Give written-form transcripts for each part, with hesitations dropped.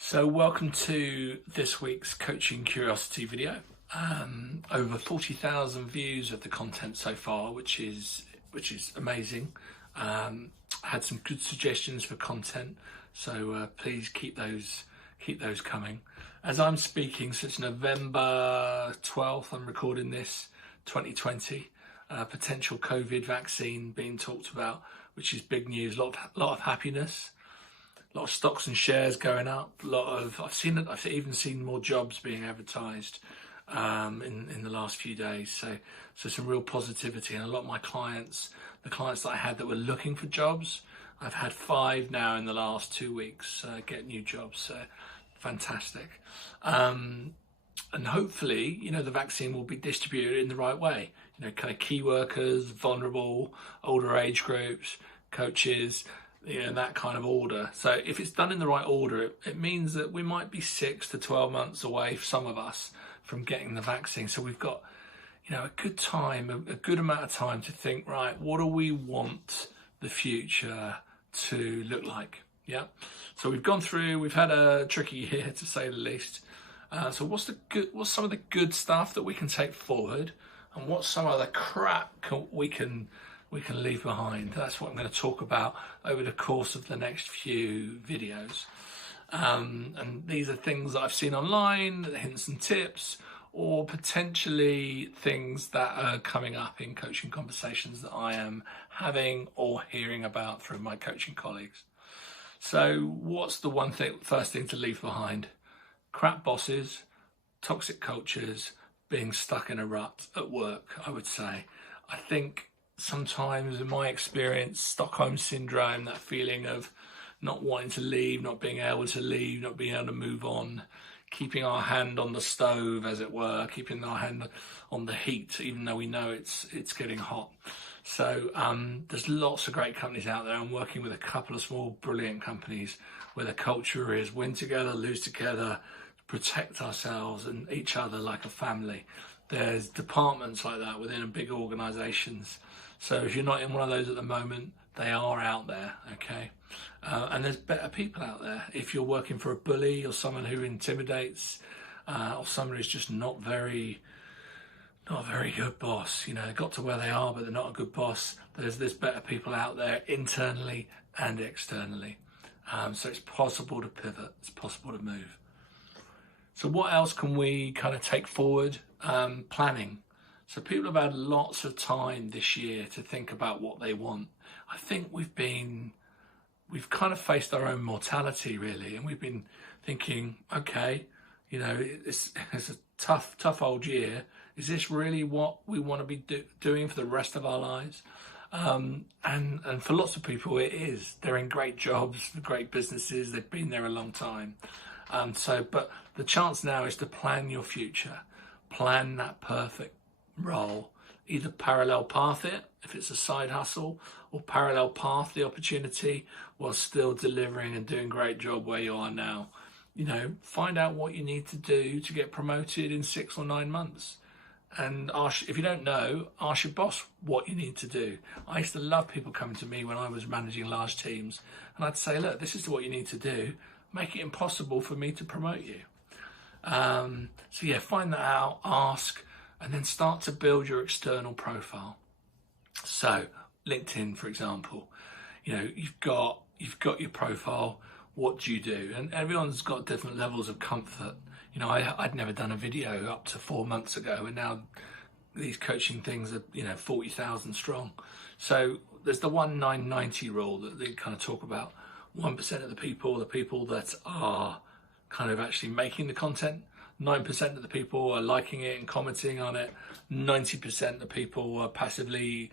So welcome to this week's Coaching Curiosity video. Over 40,000 views of the content so far, which is amazing. Had some good suggestions for content, so please keep those coming. As I'm speaking, so it's November 12th, I'm recording this, 2020. Potential COVID vaccine being talked about, which is big news. Lot of happiness. A lot of stocks and shares going up. I've even seen more jobs being advertised in the last few days. So some real positivity, and a lot of my clients, the clients that I had that were looking for jobs, I've had 5 now in the last 2 weeks get new jobs. So fantastic. And hopefully, the vaccine will be distributed in the right way. Kind of key workers, vulnerable, older age groups, coaches. That kind of order. So if it's done in the right order, it means that we might be 6 to 12 months away, some of us, from getting the vaccine. So we've got, a good time, a good amount of time to think, right, what do we want the future to look like? Yeah. So we've had a tricky year, to say the least. So what's some of the good stuff that we can take forward, and what's some of the crap we can leave behind? That's what I'm going to talk about over the course of the next few videos. And these are things that I've seen online, hints and tips, or potentially things that are coming up in coaching conversations that I am having or hearing about through my coaching colleagues. So what's the first thing to leave behind? Crap bosses, toxic cultures, being stuck in a rut at work, I would say. I think sometimes, in my experience, Stockholm Syndrome, that feeling of not wanting to leave, not being able to leave, not being able to move on, keeping our hand on the stove, as it were, keeping our hand on the heat, even though we know it's getting hot. So there's lots of great companies out there. I'm working with a couple of small, brilliant companies where the culture is win together, lose together, protect ourselves and each other like a family. There's departments like that within big organizations. So if you're not in one of those at the moment, they are out there, okay? And there's better people out there. If you're working for a bully or someone who intimidates, or someone who's just not a very good boss, got to where they are, but they're not a good boss, there's better people out there internally and externally. So it's possible to pivot, it's possible to move. So what else can we kind of take forward? Planning. So people have had lots of time this year to think about what they want. I think we've kind of faced our own mortality, really, and we've been thinking, okay, it's a tough old year. Is this really what we want to be doing for the rest of our lives? And for lots of people, it is. They're in great jobs, great businesses. They've been there a long time. But the chance now is to plan your future. Plan that perfect role. Either parallel path it, if it's a side hustle, or parallel path the opportunity while still delivering and doing a great job where you are now. Find out what you need to do to get promoted in 6 or 9 months. And if you don't know, ask your boss what you need to do. I used to love people coming to me when I was managing large teams, and I'd say, look, this is what you need to do. Make it impossible for me to promote you. Find that out, ask, and then start to build your external profile. So LinkedIn, for example, you've got your profile. What do you do? And everyone's got different levels of comfort. I'd never done a video up to 4 months ago, and now these coaching things are 40,000 strong. So there's the 1-9-90 rule that they kind of talk about. 1% of the people that are kind of actually making the content, 9% of the people are liking it and commenting on it, 90% of the people are passively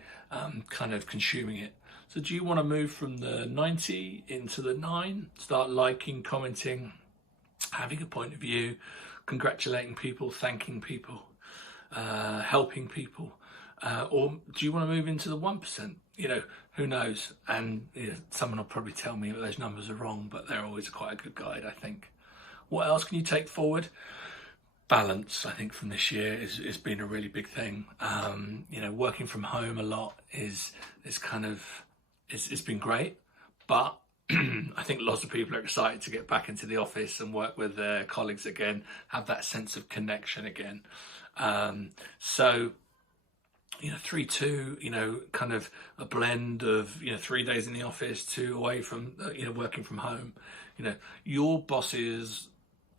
kind of consuming it. So do you want to move from the 90 into the 9, start liking, commenting, having a point of view, congratulating people, thanking people, helping people, or do you want to move into the 1%? Who knows? And someone will probably tell me that those numbers are wrong, but they're always quite a good guide, I think. What else can you take forward? Balance, I think, from this year has been a really big thing. Working from home a lot is been great, but I think lots of people are excited to get back into the office and work with their colleagues again, have that sense of connection again. So, 3-2, kind of a blend of, 3 days in the office, 2 away from, working from home. Your bosses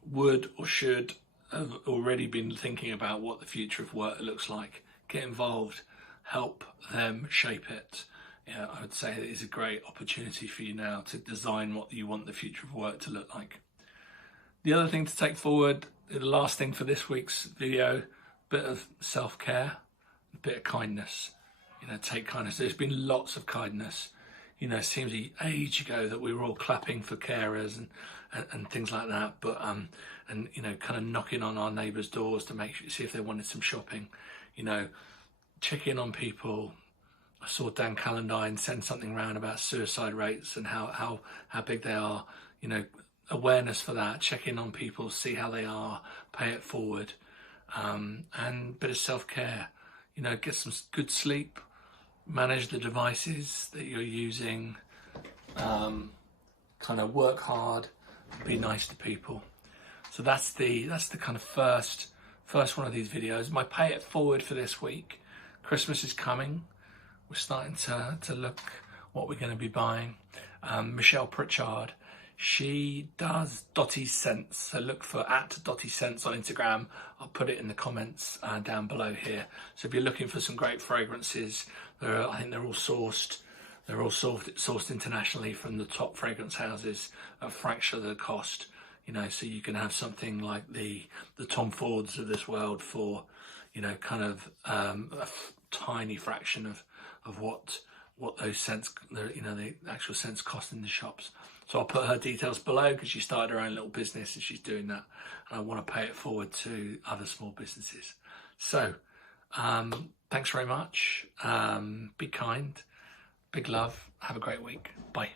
would or should have already been thinking about what the future of work looks like. Get involved, help them shape it. I would say it is a great opportunity for you now to design what you want the future of work to look like. The other thing to take forward, the last thing for this week's video, bit of self-care, a bit of kindness. Take kindness. There's been lots of kindness. It seems an age ago that we were all clapping for carers and things like that, but kind of knocking on our neighbours' doors to see if they wanted some shopping. Check in on people. I saw Dan Callandine send something around about suicide rates and how big they are. Awareness for that. Check in on people, see how they are, pay it forward, and a bit of self-care. Get some good sleep, manage the devices that you're using, kind of work hard, be nice to people. So that's the kind of first one of these videos. My pay it forward for this week. Christmas is coming. We're starting to look what we're going to be buying. Michelle Pritchard, she does Dottysense, so look for @Dottysense on Instagram. I'll put it in the comments down below here. So if you're looking for some great fragrances, I think they're all sourced. They're all sourced internationally from the top fragrance houses at a fraction of the cost. So you can have something like the Tom Fords of this world for, kind of a tiny fraction of what those scents, the actual scents cost in the shops. So I'll put her details below because she started her own little business and she's doing that. And I want to pay it forward to other small businesses. So thanks very much. Be kind. Big love. Have a great week. Bye.